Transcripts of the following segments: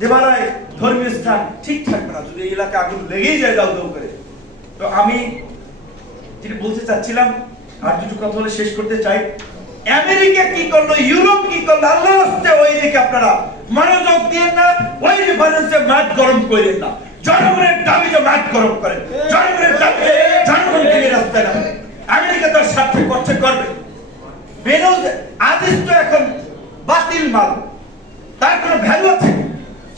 দেবালয় ধর্মীয় স্থান ঠিক থাকবে না যদি এই এলাকায় আগুন লেগেই যায় দাউ দাউ করে। তো আমি যেটা বলতে চাচ্ছিলাম, আর দুটো কথা বলে শেষ করতে চাই। আমেরিকা কি করলো, ইউরোপ কি করলো, আল্লাহ রাস্তে ওই দিকে আপনারা মনোযোগ দিয়ে না, ওই রেফারেন্সে মাঠ গরম করেন না। জনগণের দাবিতে মাঠ গরম করেন, জনগণের দাবিতে জনগণকে নিয়ে রাস্তায় নামেন। আমেরিকা তার স্বার্থে করছে করবে। বেরোজ আদেশ তো এখন বাতিল মাল, তার কোনো ভ্যালু আছে?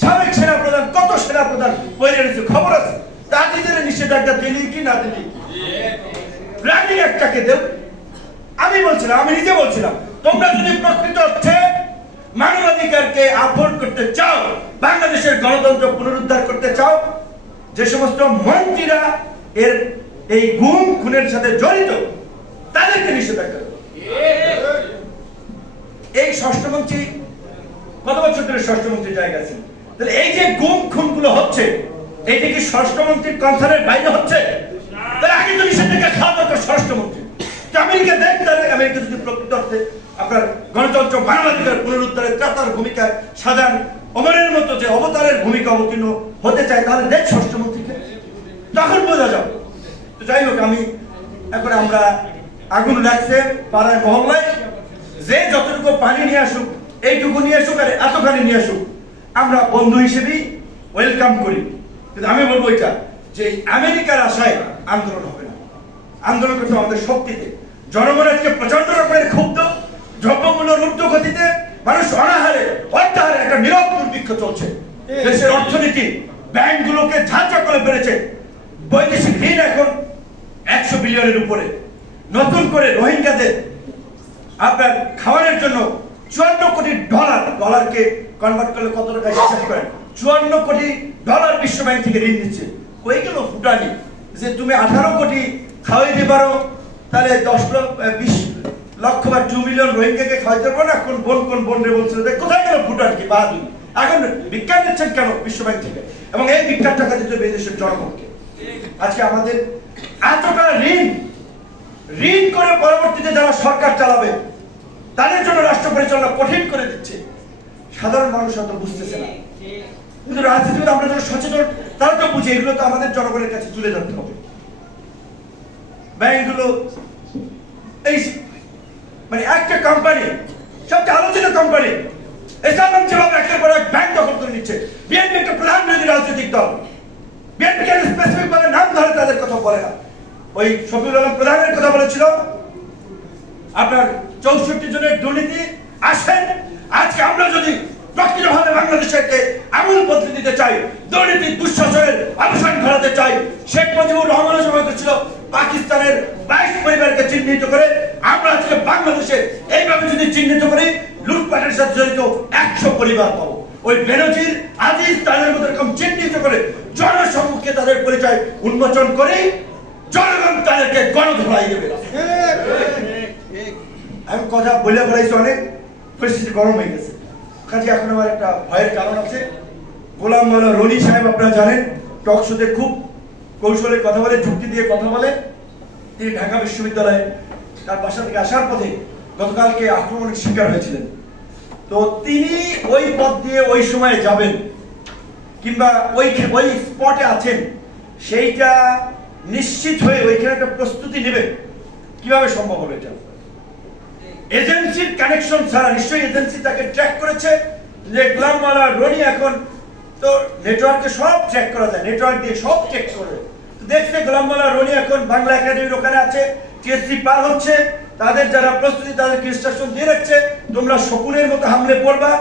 সাবেক সেনাপ্রধান কত সেনাপ্রধান বলে এনেছে, খবর আছে। তাদের নিষেধাজ্ঞা দিলি কি না দিলি, রানিং একটাকে দেব। আমি বলছিলাম, আমি নিজে বলছিলাম, তোমরা যদি প্রকৃত অর্থে মানবাধিকারকে আপহরণ করতে চাও, বাংলাদেশের গণতন্ত্র পুনরুদ্ধার করতে চাও, যে সমস্ত মন্ত্রীরা এর এই গুম খুনের সাথে জড়িত তাদেরকে নিষেধাজ্ঞা দেব। এই ষষ্ঠমন্ত্রী কত বছর ধরে ষষ্ঠমন্ত্রীর জায়গা আছে, তাহলে এই যে গুম খুনগুলো হচ্ছে, এইটা কি ষষ্ঠমন্ত্রীর কনসার্নের বাইরে হচ্ছে? তাহলে আগে তো নিষেধাজ্ঞা খাওয়া দরকার ষষ্ঠমন্ত্রী। আমেরিকা দেখ, তাহলে আমেরিকা যদি প্রকৃত অর্থে আপনার গণতন্ত্র মানবাধিকার পুনরুদ্ধারের ত্রাতার ভূমিকায় সাজান ওমরের মতো যে অবতারের ভূমিকা অবতীর্ণ হতে চায়, তাহলে দেখ ষষ্ঠমন্ত্রীকে, তখন বোঝা যাবে। তো যাই হোক, আমি এখন আমরা আগুন লাগছে পাড়ায় মহল্লায়, যে যতটুকু পানি নিয়ে আসুক, এইটুকু নিয়ে আসুক আর এতখানি নিয়ে আসুক, আমরা বন্ধু হিসেবেই ওয়েলকাম করি। কিন্তু আমি বলবো এটা যে আমেরিকার আশায় আন্দোলন হবে না, আন্দোলন করতে আমাদের শক্তিতে। জনগণ আজকে প্রচন্ড রকমের ক্ষুব্ধ, দ্রব্যমূল্যের ঊর্ধ্বগতিতে মানুষ অনাহারে অর্থাহারে একটা নীরব দুর্ভিক্ষ চলছে। দেশের অর্থনীতি ব্যাংকগুলোকে ঝাঁঝা করে ফেলেছে, বৈদেশিক ঋণ এখন 100 বিলিয়নের উপরে। নতুন করে রোহিঙ্গাদের আপনার খাওয়ানোর জন্য 54 কোটি ডলার, ডলারকে কনভার্ট করলে কত টাকা হিসাব করেন, 54 কোটি ডলার বিশ্ব ব্যাংক থেকে ঋণ দিচ্ছে। কই গেল ফুটানি যে তুমি 18 কোটি খাওয়াইতে পারো, তাহলে 20 লক্ষ বা 2 মিলিয়ন রোহিঙ্গাকে খাওয়াইতে পারো না? কোন বোন রে বলছিল, কোথায় গেল ফুটান কি বাহাদুর? এখন বিজ্ঞান দিচ্ছেন কেন বিশ্ব ব্যাংক থেকে? এবং এই বিজ্ঞান টাকা দিতে বিদেশের জনগণকে। আজকে আমাদের এতটা ঋণ করে পরবর্তীতে যারা সরকার চালাবে তাদের জন্য রাষ্ট্র পরিচালনা কঠিন করে দিচ্ছে। সাধারণ মানুষ হয়তো বুঝতেছে না, কিন্তু রাজনীতিবিদ আমরা যারা সচেতন তারা তো বুঝে, এগুলো তো আমাদের জনগণের কাছে তুলে ধরতে হবে। ব্যাংকগুলো এই মানে একটা কোম্পানি, সবচেয়ে আলোচিত কোম্পানি, এসব যেভাবে একের পর এক ব্যাংক দখল করে নিচ্ছে। বিএনপি একটা প্রধান বিরোধী রাজনৈতিক দল, বিএনপি স্পেসিফিক ভাবে নাম ধরে তাদের কথা বলে না। ওই শফিউল আলম প্রধানের কথা বলেছিল আপনার 64 জনের দুর্নীতি আসেন। আজকে আমরা যদি প্রকৃতভাবে বাংলাদেশকে আমূল বদলে দিতে চাই, দুর্নীতি দুঃশাসনের অবসান ঘটাতে চাই, শেখ মুজিবুর রহমানের সময় ছিল পাকিস্তানের 22 পরিবারকে চিহ্নিত করে, আমরা আজকে বাংলাদেশে এইভাবে যদি চিহ্নিত করি, লুটপাটের সাথে জড়িত 100 পরিবার পাবো। ওই বেনজির আজিজ তাদের মতো এরকম চিহ্নিত করে জনসম্মুখে তাদের পরিচয় উন্মোচন করে জনগণ তাদেরকে গণধোলাই দেবে। আমি কথা বলে বলেছি, অনেক পরিস্থিতি গরম হয়ে গেছে। কাজে এখন আমার একটা ভয়ের কারণ আছে। গোলাম মাওলা রনি সাহেব আপনারা জানেন, টক শোতে খুব কৌশলে কথা বলে, যুক্তি দিয়ে কথা বলে। তিনি ঢাকা বিশ্ববিদ্যালয়ে তার বাসা থেকে আসার পথে গতকালকে আক্রমণের শিকার হয়েছিলেন। তো তিনি ওই পথ দিয়ে ওই সময়ে যাবেন কিংবা ওই স্পটে আছেন, সেইটা নিশ্চিত হয়ে ওইখানে একটা প্রস্তুতি নেবেন, কিভাবে সম্ভব হবে এটা? এজেন্সির কানেকশন ছাড়া নিশ্চয়ই এজেন্সি তাকে ট্র্যাক করেছে যে গোলাম মাওলা রনি এখন তো নেটওয়ার্কে সব ট্র্যাক করা যায়, নেটওয়ার্ক দিয়ে সব ট্র্যাক করে দেখছে গোলাম মাওলা রনি এখন বাংলা একাডেমির ওখানে আছে, টিএসসি পার হচ্ছে, তাদের যারা প্রস্তুতি তাদেরকে ইনস্ট্রাকশন দিয়ে রাখছে তোমরা শকুনের মতো হামলে পড়বা।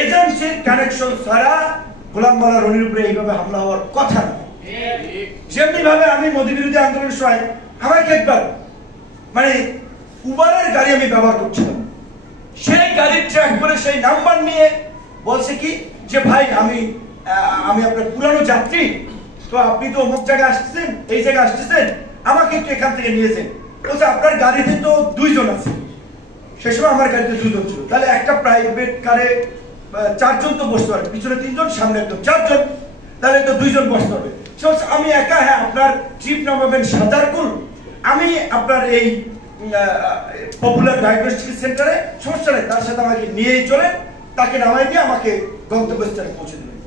এজেন্সির কানেকশন ছাড়া গোলাম মাওলা রনির উপরে এইভাবে হামলা হওয়ার কথা না। যেমনি ভাবে আমি মোদী বিরোধী আন্দোলনের সময় আমাকে একবার মানে উবারের গাড়ি আমি ব্যবহার করছিলাম, সেই গাড়ির ট্র্যাক করে সেই নাম্বার নিয়ে বলছে কি যে ভাই আমি আপনার পুরানো যাত্রী, তো আপনি তো অমুক জায়গায় আসতেছেন, এই জায়গায় আসতেছেন, আমাকে একটু এখান থেকে নিয়েছেন। বলছে আপনার গাড়িতে তো 2 জন আছে, সে সময় আমার গাড়িতে 2 জন ছিল, তাহলে একটা প্রাইভেট কারে 4 জন তো বসতে পারবে, পিছনে 3 জন, সামনে একদম 4 জন, তাহলে তো 2 জন বসতে হবে। সে বলছে আমি একা, হ্যাঁ আপনার ট্রিপ নামাবেন সাতারকুল, আমি আপনার এই পপুলার ডায়াগনস্টিক সেন্টারে, সমস্যা নেই, তার সাথে আমাকে নিয়েই চলে, তাকে নামাই দিয়ে আমাকে গন্তব্যস্থলে পৌঁছে দেবেন।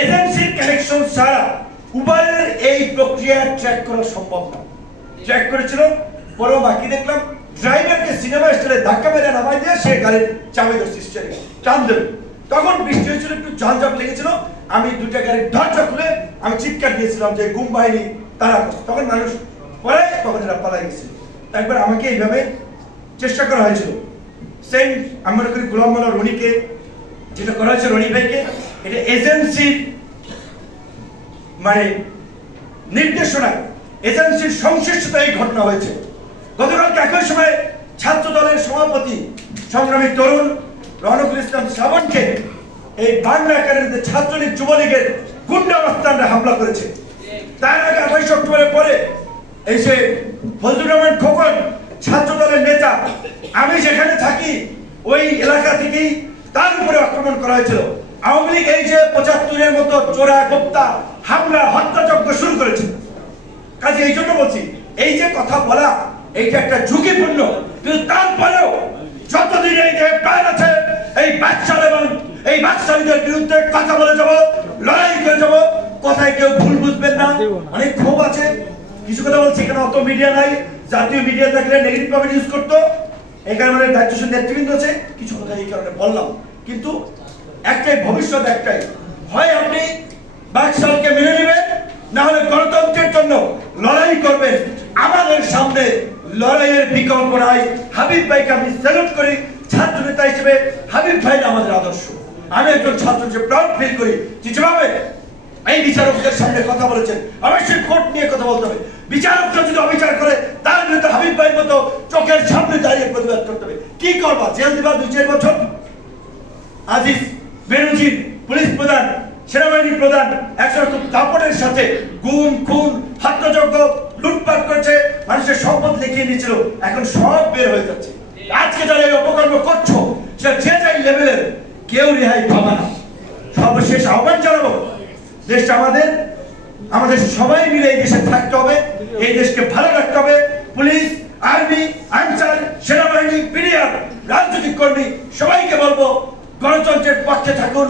এজেন্সির কানেকশন ছাড়া উবারের এই প্রক্রিয়া ট্র্যাক করা সম্ভব না। ট্র্যাক করেছিল, পরে বাকি দেখলাম ড্রাইভারকে সিনেমা স্টাইলে ধাক্কা মেরে নামাই দিয়ে সে গাড়ির চাবি ধরছে, স্টিয়ারিং টান দেবে। তখন বৃষ্টি হয়েছিল, একটু ঝঞ্ঝাপ লেগেছিল, আমি দুইটা গাড়ির দরজা খুলে আমি চিৎকার দিয়েছিলাম যে গুম বাহিনী তারা করছে। তখন মানুষ পরে তখন এরা পালাই গেছিল। একবার আমাকে এইভাবে চেষ্টা করা হয়েছিল, সেম আমি মনে করি গোলাম মোল্লা রনিকে যেটা করা হয়েছে, রনি ভাইকে, এটা এজেন্সির মানে নির্দেশনায় এজেন্সির সংশ্লিষ্টতা এই ঘটনা হয়েছে। গতকালকে একই সময় ছাত্র দলের সভাপতি সংগ্রামী তরুণ রনকুল ইসলাম শ্রাবণকে এই বাংলা একাডেমিতে ছাত্রলীগ যুবলীগের গুন্ডা অবস্থানরা হামলা করেছে। তার আগে 28 অক্টোবরের পরে এই যে ফজলুর রহমান খোকন ছাত্র দলের নেতা, আমি যেখানে থাকি ওই এলাকা থেকেই তার উপরে আক্রমণ করা হয়েছিল। আওয়ামী লীগ এই যে 75-এর মতো চোরা গোপ্তা হামলা হত্যাযজ্ঞ শুরু করেছে। কাজে এই জন্য বলছি, এই যে কথা বলা এইটা একটা ঝুঁকিপূর্ণ, কিন্তু তারপরেও যতদিন এই দেহে প্রাণ আছে এই বাচ্চাল এবং এই বাচ্চাদের বিরুদ্ধে কথা বলে যাব, লড়াই করে যাব। কথায় কেউ ভুল বুঝবেন না, অনেক ক্ষোভ আছে। কিছু কথা বলছি, এখানে অত মিডিয়া নাই, জাতীয় মিডিয়া থাকলে নেগেটিভ ভাবে ইউজ করতো। এখানে আমাদের দায়িত্বশীল নেতৃবৃন্দ আছে, কিছু কথা এই কারণে বললাম। কিন্তু একটাই ভবিষ্যৎ, একটাই, হয় আপনি বাকশালকে মেনে নেবেন, না হলে গণতন্ত্রের জন্য লড়াই করবেন। আমাদের সামনে লড়াইয়ের বিকল্প নাই। হাবিব ভাইকে আমি স্যালুট করি, ছাত্র নেতা হিসেবে হাবিব ভাই আমাদের আদর্শ। আমি একজন ছাত্র হিসেবে প্রাউড ফিল করি যেভাবে এই বিচারকদের সামনে কথা বলেছেন। অবশ্যই কোর্ট নিয়ে কথা বলতে হবে। বিচারকরা যদি অবিচার করে তার বিরুদ্ধে হাবিব ভাইয়ের মতো চোখের সামনে দাঁড়িয়ে প্রতিবাদ করতে হবে। কি করবা? জেল দিবা 2-4 বছর? আজিজ বেনজির পুলিশ প্রধান, সেনাবাহিনী প্রধান একসাথে দাপটের সাথে গুম খুন হত্যাযজ্ঞ লুটপাট করেছে, মানুষের সম্পদ লিখিয়ে নিয়েছিল, এখন সব বের হয়ে যাচ্ছে। আজকে যারা এই অপকর্ম করছো সে যে যাই লেভেলের, কেউ রেহাই পাবে না। সর্বশেষ আহ্বান জানাবো, দেশটা আমাদের সবাই মিলে এই দেশে থাকতে হবে, এই দেশকে ভালো রাখতে হবে। পুলিশ, আর্মি, আনসার, সেনাবাহিনী, বিডিআর, রাজনৈতিক কর্মী সবাইকে বলবো গণতন্ত্রের পক্ষে থাকুন।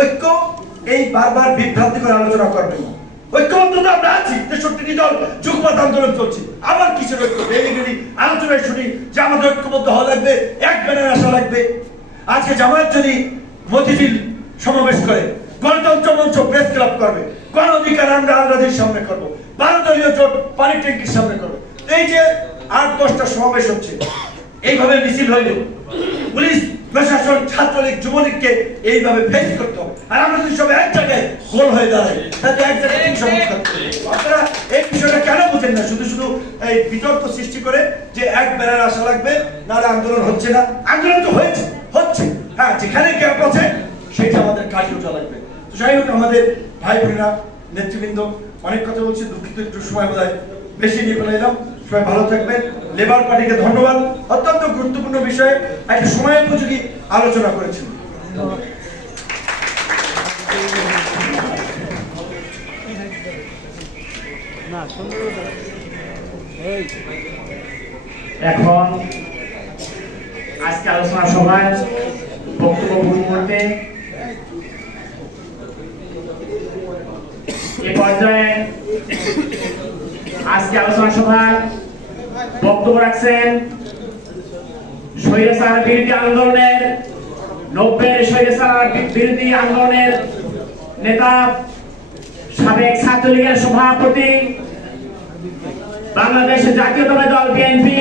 ঐক্য এই বারবার বিভ্রান্তি করে আলোচনা করবেন না। ঐক্যবদ্ধ আমরা আছি, 63টি দল যুগপৎ আন্দোলন চলছে, আবার কিসের ঐক্য? ডেলি আলোচনায় শুনি যে আমাদের ঐক্যবদ্ধ হওয়া লাগবে, এক ব্যানারে আসা লাগবে। আজকে জামায়াত যদি মতিঝিল সমাবেশ করে, গণতন্ত্র মঞ্চ প্রেস ক্লাব করবে, গণ অধিকার আমরা আল্লাদের সামনে করবো, 12 দলীয় জোট পানি ট্যাঙ্কির সামনে করবে। এই যে 8-10টা সমাবেশ হচ্ছে, এইভাবে মিছিল হইলে পুলিশ প্রশাসন ছাত্রলীগ যুবলীগকে এইভাবে ফেস করতে হবে। আর আমরা যদি সব এক জায়গায় গোল হয়ে দাঁড়াই, তাহলে এক জায়গায় আপনারা এই বিষয়টা কেন বুঝেন না? শুধু শুধু এই বিতর্ক সৃষ্টি করে যে এক ব্যানার আসা লাগবে, নাহলে আন্দোলন হচ্ছে না। আন্দোলন তো হচ্ছে, হ্যাঁ, যেখানে গ্যাপ আছে সেটা আমাদের কাজে ওঠা লাগবে। তো যাই হোক, আমাদের ভাই বোনেরা, নেতৃবৃন্দ, অনেক কথা বলছি, দুঃখিত, একটু সময় বোধহয় বেশি নিয়ে ফেলে এলাম। সবাই ভালো থাকবেন। লেবার পার্টিকে ধন্যবাদ, অত্যন্ত গুরুত্বপূর্ণ বিষয়ে একটা সময় উপযোগী আলোচনা করেছেন। এখন আজকে আলোচনা সভায় বক্তব্য করতে এ পর্যায়ে আজকে আলোচনা সভায় বক্তব্য রাখছেন স্বৈরাচার বিরোধী আন্দোলনের 90-এর স্বৈরাচার বিরোধী আন্দোলনের নেতা, সাবেক ছাত্রলীগের সভাপতি, বাংলাদেশ জাতীয়তাবাদী দল বিএনপি